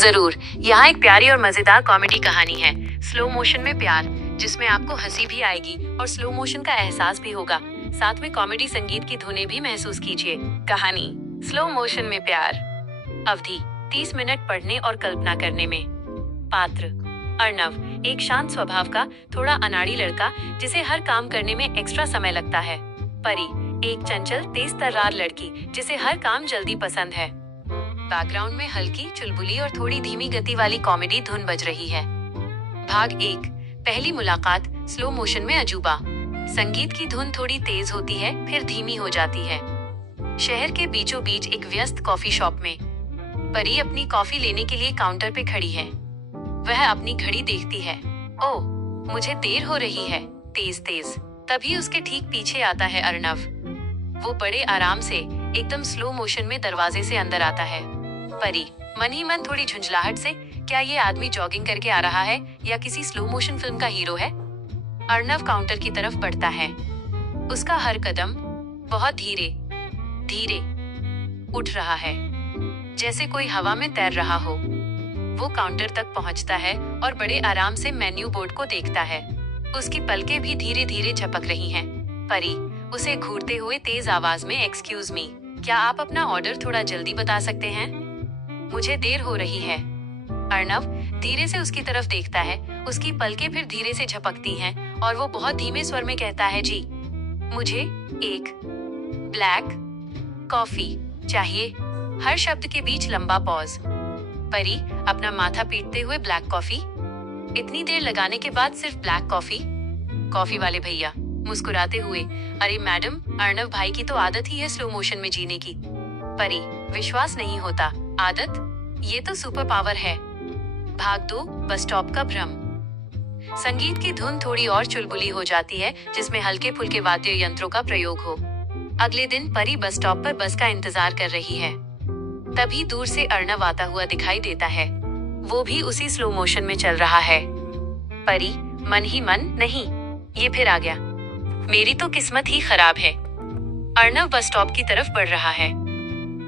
जरूर। यहाँ एक प्यारी और मजेदार कॉमेडी कहानी है, स्लो मोशन में प्यार, जिसमें आपको हंसी भी आएगी और स्लो मोशन का एहसास भी होगा। साथ में कॉमेडी संगीत की धुनें भी महसूस कीजिए। कहानी स्लो मोशन में प्यार। अवधि 30 मिनट पढ़ने और कल्पना करने में। पात्र अर्णव, एक शांत स्वभाव का थोड़ा अनाड़ी लड़का जिसे हर काम करने में एक्स्ट्रा समय लगता है। परी, एक चंचल तेज तर्रार लड़की जिसे हर काम जल्दी पसंद है। बैकग्राउंड में हल्की चुलबुली और थोड़ी धीमी गति वाली कॉमेडी धुन बज रही है। भाग 1, पहली मुलाकात स्लो मोशन में अजूबा। संगीत की धुन थोड़ी तेज होती है, फिर धीमी हो जाती है। शहर के बीचों बीच एक व्यस्त कॉफी शॉप में परी अपनी कॉफी लेने के लिए काउंटर पे खड़ी है। वह अपनी घड़ी देखती है। ओह, मुझे देर हो रही है, तेज तेज। तभी उसके ठीक पीछे आता है अर्णव। वो बड़े आराम से एकदम स्लो मोशन में दरवाजे से अंदर आता है। परी मन ही मन थोड़ी झुंझलाहट से, क्या ये आदमी जॉगिंग करके आ रहा है या किसी स्लो मोशन फिल्म का हीरो है? अर्णव काउंटर की तरफ बढ़ता है। उसका हर कदम बहुत धीरे धीरे उठ रहा है, जैसे कोई हवा में तैर रहा हो। वो काउंटर तक पहुंचता है और बड़े आराम से मेन्यू बोर्ड को देखता है। उसकी पलकें भी धीरे धीरे झपक रही हैं। परी उसे घूरते हुए तेज आवाज में, एक्सक्यूज मी, क्या आप अपना ऑर्डर थोड़ा जल्दी बता सकते हैं? मुझे देर हो रही है। अर्णव धीरे से उसकी तरफ देखता है। उसकी पलकें फिर धीरे से झपकती हैं और वो बहुत धीमे स्वर में कहता है, जी, मुझे एक ब्लैक कॉफी चाहिए। हर शब्द के बीच लंबा पॉज। परी अपना माथा पीटते हुए, ब्लैक कॉफी? इतनी देर लगाने के बाद सिर्फ ब्लैक कॉफी? कॉफी वाले भैया मुस्कुराते हुए, अरे मैडम, अर्णव भाई की तो आदत ही है स्लो मोशन में जीने की। परी, विश्वास नहीं होता, आदत? ये तो सुपर पावर है। भाग 2, बस स्टॉप का भ्रम। संगीत की धुन थोड़ी और चुलबुली हो जाती है, जिसमें हल्के फुल्के वाद्य यंत्रों का प्रयोग हो। अगले दिन परी बस स्टॉप पर बस का इंतजार कर रही है। तभी दूर से अर्णव आता हुआ दिखाई देता है। वो भी उसी स्लो मोशन में चल रहा है। परी मन ही मन, नहीं, ये फिर आ गया, मेरी तो किस्मत ही खराब है। अर्णव बस स्टॉप की तरफ बढ़ रहा है।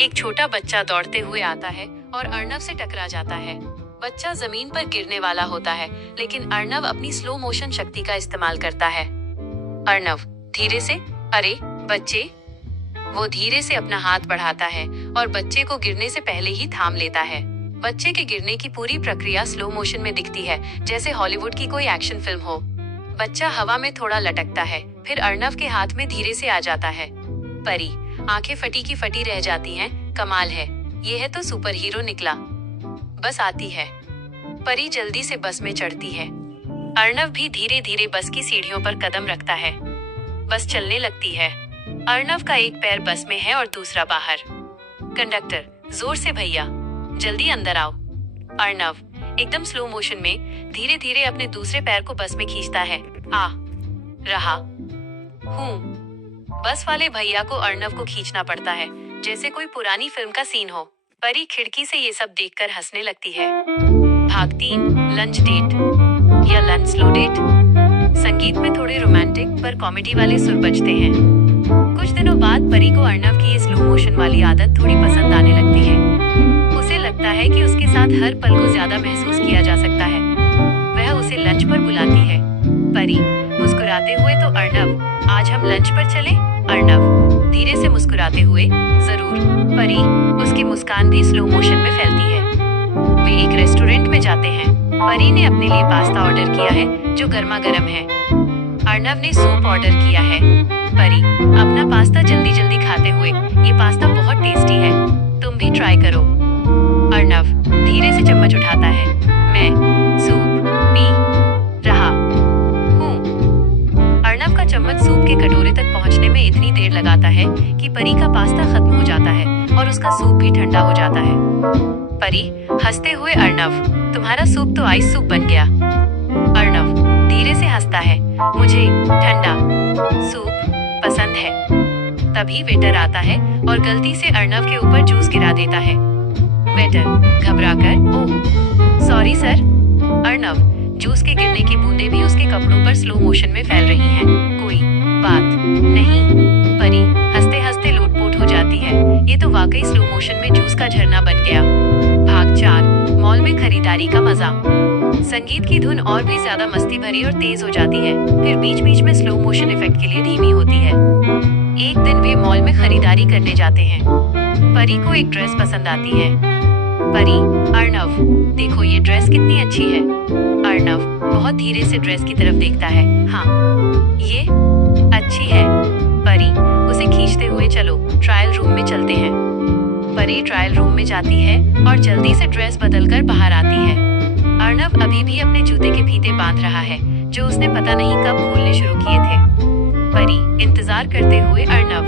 एक छोटा बच्चा दौड़ते हुए आता है और अर्णव से टकरा जाता है। बच्चा जमीन पर गिरने वाला होता है, लेकिन अर्णव अपनी स्लो मोशन शक्ति का इस्तेमाल करता है। अर्णव धीरे से, अरे बच्चे। वो धीरे से अपना हाथ बढ़ाता है और बच्चे को गिरने से पहले ही थाम लेता है। बच्चे के गिरने की पूरी प्रक्रिया स्लो मोशन में दिखती है, जैसे हॉलीवुड की कोई एक्शन फिल्म हो। बच्चा हवा में थोड़ा लटकता है, फिर अर्णव के हाथ में धीरे से आ जाता है। परी आंखें फटी की फटी रह जाती हैं। कमाल है, ये है तो सुपर हीरो निकला। बस आती है। परी जल्दी से बस में चढ़ती है। अर्णव भी धीरे धीरे बस की सीढ़ियों पर कदम रखता है। बस चलने लगती है। अर्णव का एक पैर बस में है और दूसरा बाहर। कंडक्टर, जोर से भैया, जल्दी अंदर आओ। अर्णव एकदम स्लो मोशन में धीरे धीरे अपने दूसरे पैर को बस में खींचता है। आ रहा हूँ। बस वाले भैया को अर्णव को खींचना पड़ता है, जैसे कोई पुरानी फिल्म का सीन हो। परी खिड़की से ये सब देखकर हंसने लगती है। भाग 3, लंच डेट या लंच स्लो डेट। संगीत में थोड़े रोमांटिक पर कॉमेडी वाले सुर बजते हैं। कुछ दिनों बाद परी को अर्णव की ये स्लो मोशन वाली आदत थोड़ी पसंद आने लगती है। उसे लगता है कि उसके साथ हर पल को ज्यादा महसूस किया जा सकता है। वह उसे लंच पर बुलाती है। परी मुस्कुराते हुए, तो अर्णव, आज हम लंच पर चलें? अर्णव धीरे से मुस्कुराते हुए, जरूर। परी उसकी मुस्कान भी स्लो मोशन में फैलती है। वे एक रेस्टोरेंट में जाते हैं। परी ने अपने लिए पास्ता ऑर्डर किया है, जो गर्मा गर्म है। अर्णव ने सूप ऑर्डर किया है। परी अपना पास्ता जल्दी जल्दी खाते हुए, ये पास्ता बहुत टेस्टी है, तुम भी ट्राई करो। अर्णव धीरे से चम्मच उठाता है। मैं सूप पी रहा हूँ। अर्णव का चम्मच सूप के कटोरे तक पहुँचने में इतनी देर लगाता है कि परी का पास्ता खत्म हो जाता है और उसका सूप भी ठंडा हो जाता है। परी हंसते हुए, अर्णव, तुम्हारा सूप तो आइस सूप बन गया। अर्णव धीरे से हंसता है, मुझे ठंडा सूप पसंद है। तभी वेटर आता है और गलती से अर्णव के ऊपर जूस गिरा देता है। वेटर घबराकर, oh sorry sir. Arnav juice के गिरने की बूंदें भी उसके कपड़ों पर स्लो मोशन में फैल रही हैं। कोई बात नहीं। परी हंसते हंसते लोटपोट हो जाती है। ये तो वाकई स्लो मोशन में जूस का झरना बन गया। भाग 4, मॉल में खरीदारी का मजा। संगीत की धुन और भी ज्यादा मस्ती भरी और तेज हो जाती है, फिर बीच बीच में स्लो मोशन इफेक्ट के लिए धीमी होती है। एक दिन वे मॉल में खरीदारी करने जाते हैं। परी को एक ड्रेस पसंद आती है। परी, अर्नव, देखो ये ड्रेस कितनी अच्छी है। अर्नव बहुत धीरे से ड्रेस की तरफ देखता है। हाँ, ये अच्छी है। परी उसे खींचते हुए, चलो ट्रायल रूम में चलते हैं। परी ट्रायल रूम में जाती है और जल्दी से ड्रेस बदलकर बाहर आती है। अर्नव अभी भी अपने जूते के फीते बांध रहा है, जो उसने पता नहीं कब खोलने शुरू किए थे। परी इंतजार करते हुए, अर्नव,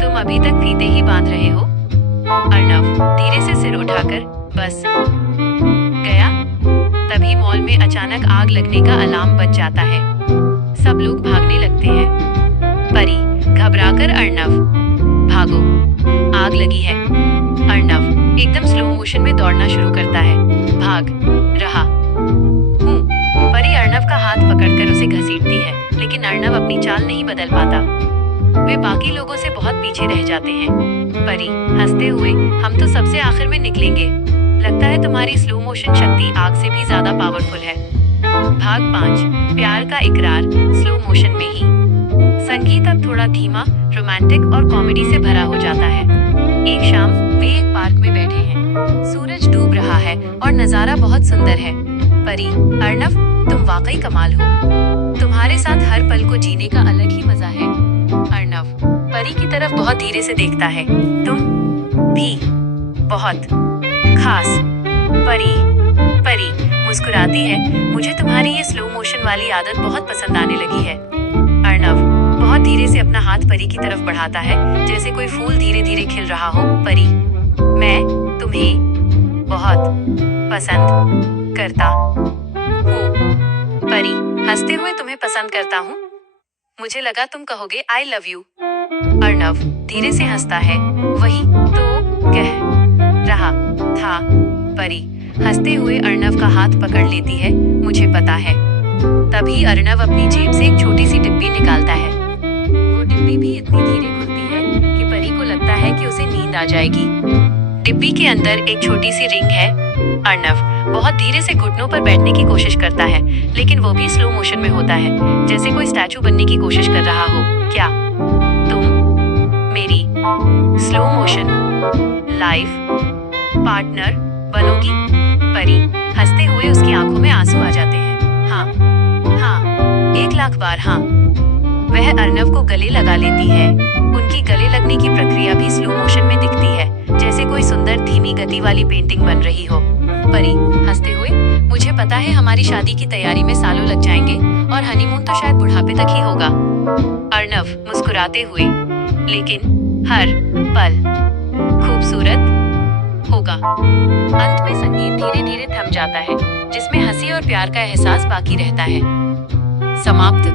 तुम अभी तक फीते ही बांध रहे हो? अर्नव धीरे से सिर उठाकर, बस गया। तभी मॉल में अचानक आग लगने का अलार्म बज जाता है। सब लोग भागने लगते हैं। परी घबराकर, अर्नव भागो, आग लगी है। अर्नव एकदम स्लो मोशन में दौड़ना शुरू करता है। भाग रहा हूँ। परी अर्नव का हाथ पकड़कर उसे घसीटती है, लेकिन अर्नव अपनी चाल नहीं बदल पाता। वे बाकी लोगों से बहुत पीछे रह जाते हैं। परी हंसते हुए, हम तो सबसे आखिर में निकलेंगे। लगता है तुम्हारी स्लो मोशन शक्ति आग से भी ज्यादा पावरफुल है। भाग 5, प्यार का इकरार, स्लो मोशन में ही। संगीत अब थोड़ा धीमा, रोमांटिक और कॉमेडी से भरा हो जाता है। एक शाम वे एक पार्क में बैठे हैं। सूरज डूब रहा है और नजारा बहुत सुंदर है। परी, अर्नव, तुम वाकई कमाल हो। तुम्हारे साथ हर पल को जीने का अलग ही मजा है। अर्नव परी की तरफ बहुत धीरे से देखता है। तुम भी बहुत खास। परी मुस्कुराती है। मुझे तुम्हारी ये स्लो मोशन वाली आदत बहुत पसंद आने लगी है। अर्नव बहुत धीरे से अपना हाथ परी की तरफ बढ़ाता है, जैसे कोई फूल धीरे धीरे खिल रहा हो। परी, मैं तुम्हें बहुत पसंद करता हूँ। परी हंसते हुए, तुम्हें पसंद करता हूँ? मुझे लगा तुम कहोगे आई लव यू। अर्नव धीरे से हंसता है। वही तो कह रहा था। परी हंसते हुए अर्नव का हाथ पकड़ लेती है। मुझे पता है। तभी अर्नव अपनी जेब से एक छोटी सी डिब्बी निकालता है। वो डिब्बी भी इतनी धीरे खुलती है कि परी को लगता है कि उसे नींद आ जाएगी। डिब्बी के अंदर एक छोटी सी रिंग है। अर्नव बहुत धीरे से घुटनों पर बैठने की कोशिश करता है, लेकिन वो भी स्लो मोशन में होता है, जैसे कोई स्टैचू बनने की कोशिश कर रहा हो। क्या तुम मेरी स्लो मोशन लाइफ पार्टनर बनोगी? परी हंसते हुए, उसकी आंखों में आंसू आ जाते हैं। हाँ, 1,00,000 बार हाँ। वह अर्नव को गले लगा लेती है। उनकी गले लगने की प्रक्रिया भी स्लो मोशन में दिखती है, जैसे कोई सुंदर धीमी गति वाली पेंटिंग बन रही हो। परी हंसते हुए, मुझे पता है हमारी शादी की तैयारी में सालों लग जाएंगे और हनीमून तो शायद बुढ़ापे तक ही होगा। अर्नव मुस्कुराते हुए, लेकिन हर पल खूबसूरत होगा। अंत में संगीत धीरे धीरे थम जाता है, जिसमें हंसी और प्यार का एहसास बाकी रहता है। समाप्त।